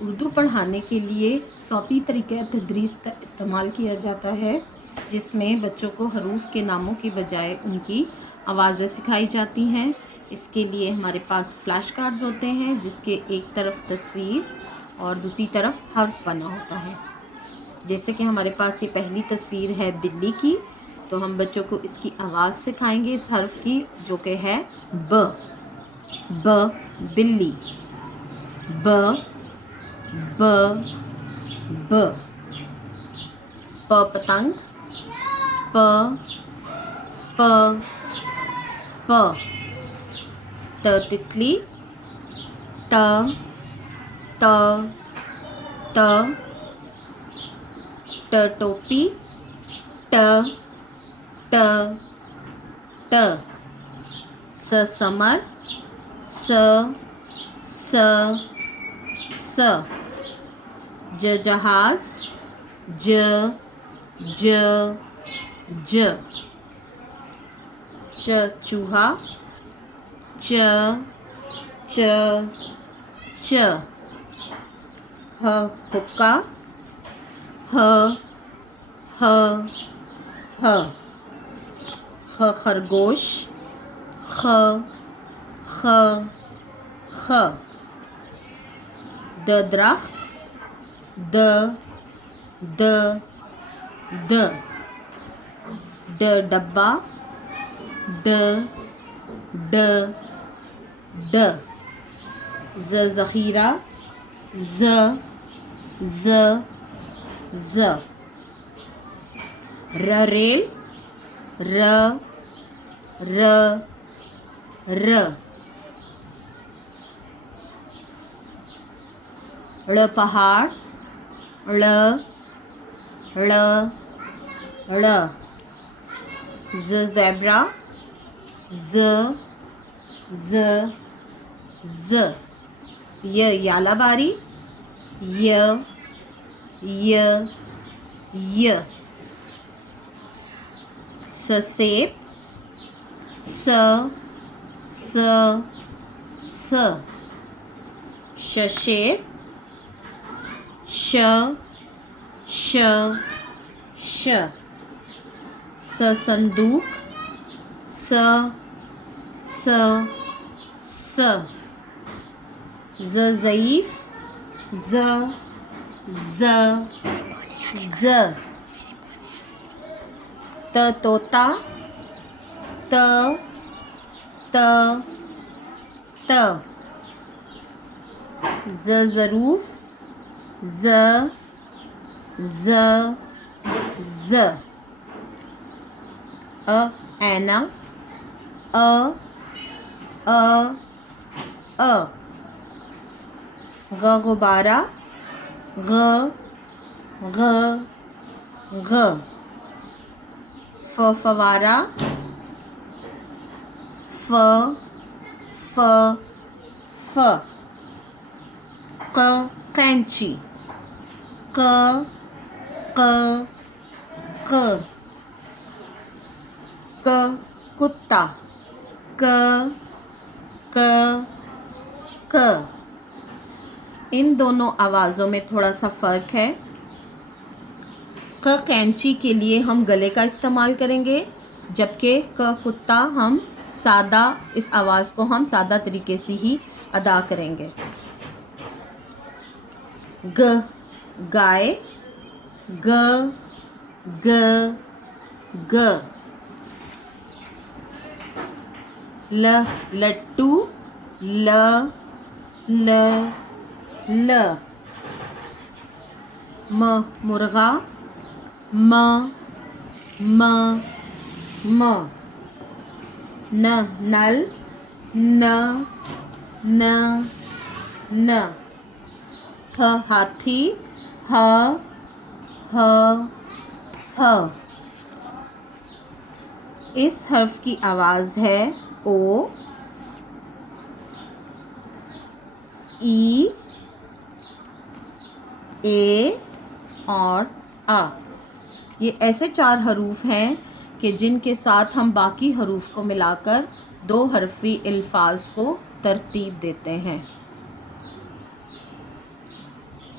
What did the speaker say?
اردو پڑھانے کے لیے صوتی طریقہ تدریس کا استعمال کیا جاتا ہے، جس میں بچوں کو حروف کے ناموں کے بجائے ان کی آوازیں سکھائی جاتی ہیں۔ اس کے لیے ہمارے پاس فلیش کارڈز ہوتے ہیں، جس کے ایک طرف تصویر اور دوسری طرف حرف بنا ہوتا ہے۔ جیسے کہ ہمارے پاس یہ پہلی تصویر ہے بلی کی، تو ہم بچوں کو اس کی آواز سکھائیں گے اس حرف کی، جو کہ ہے ب۔ ب بلی، ب ب ب۔ پ پتنگ، پ پ پ۔ ت تتلی، ت ت ت۔ ٹ ٹوپی، ٹ ٹ ٹ۔ س سمر، س س س۔ ج جہاز، ج ج ج۔ چ چوہا، چ چ چ۔ ہ حقہ، ہ ہ ہ۔ خ خرگوش، خ خ خ۔ د درخت، د د د۔ ڈ ڈبہ، ڈ ڈ ڈ۔ ز ذخیرہ، ز ز ز۔ ر ریل، ر ر ر۔ ڑ پہاڑ، ڑ ڑ ڑ۔ ز زیبرا، ز ز ز۔ ی یالہ باری، ی ی ی۔ س سیب، س س س۔ ش شیر، ش ش ش۔ س صندوق، س س س۔ ز ضعیف، ز ز ز۔ ت طوطا، ت ت ت۔ ز ظروف، ز ز ز۔ اینا، ا ا ا۔ غ غبارہ، غ غ غ۔ ف فوارہ، ف ف ف۔ ق قینچی، ق ق ق۔ ک کتا، ک ک ک۔ ان دونوں آوازوں میں تھوڑا سا فرق ہے۔ ق قینچی کے لیے ہم گلے کا استعمال کریں گے، جبکہ ک کتا ہم سادہ، اس آواز کو ہم سادہ طریقے سے ہی ادا کریں گے۔ گ گائے، گ گ گ۔ ل لٹو، ل ل ل۔ م مرغا، م م م۔ ن نل، ن ن ن۔ ہ ہاتھی، ہ ہ ہ۔ اس حرف کی آواز ہے او، ای، اے اور آ۔ یہ ایسے 4 حروف ہیں کہ جن کے ساتھ ہم باقی حروف کو ملا کر 2 حرفی الفاظ کو ترتیب دیتے ہیں۔